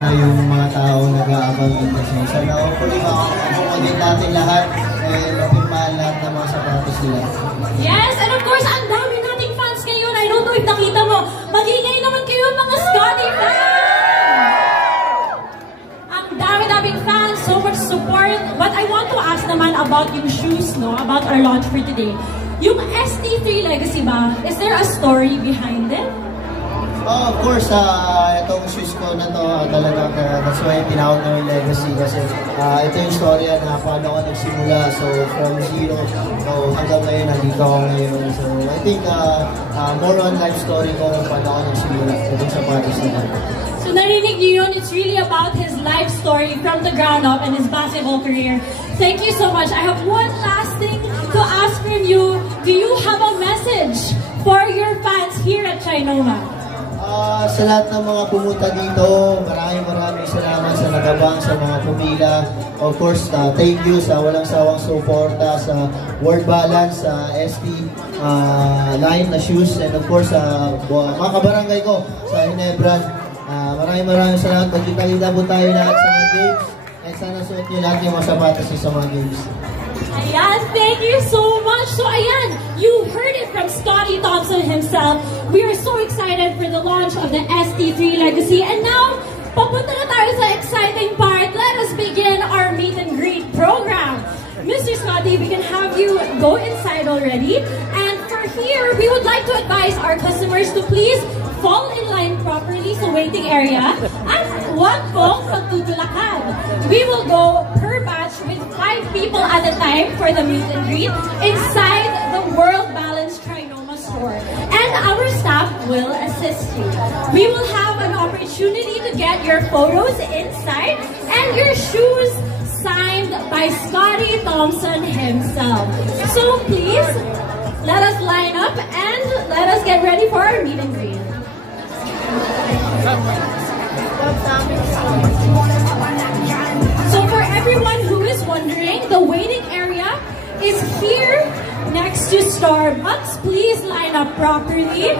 Yung mga tao nag-aabang dito sa sana hopefully makakukunin natin lahat mapirmahan lahat ng mga sapatos nila. Yes, and of course, ang dami nating fans ngayon. I don't know if nakita mo. Magingay naman kayo mga Scotty fans! Ang dami-daming fans, so much support. But I want to ask naman about yung shoes, no? About our launch for today. Yung ST3 Legacy ba, is there a story behind it? Of course, itong shoes ko na to talagang that's why tinawag namin Legacy kasi ito yung storya na paano ako nagsimula. So from zero hanggang ngayon, nandito ako ngayon. So I think more on life story ko kung paano ako nagsimula itong sapatos na to. So narinig niyo yun, it's really about his life story from the ground up and his basketball career. Thank you so much. I have one last thing to ask from you. Do you have a message for your fans here at Trinoma? Sa lahat ng mga pumunta dito, maraming salamat sa nagabang, sa mga pumila. Of course, thank you sa walang sawang suporta sa Word Balance, sa ST line na shoes, and of course, mga kabarangay ko sa Hinebra. Maraming salamat. Magkita-kita po tayo lahat sa mga games, and sana suot nyo lahat yung mga sapatos sa mga games. Ayan, thank you so much. So ayan, you heard it from Scotty Thompson himself. We are so excited for the launch of the ST3 Legacy. And now, papunta na tayo sa exciting part. Let us begin our meet and greet program. Mr. Scotty, we can have you go inside already. And for here, we would like to advise our customers to please fall in line properly sa waiting area. At huwag pong magtutulakan. We will go per batch with 5 people at a time for the meet and greet inside the World Balance Trinoma store. And our staff will assist you. We will have an opportunity to get your photos inside and your shoes signed by Scotty Thompson himself. So please, let us line up and let us get ready for our meet and greet. So for everyone who is wondering, the waiting area is here next to Starbucks. Please line up properly.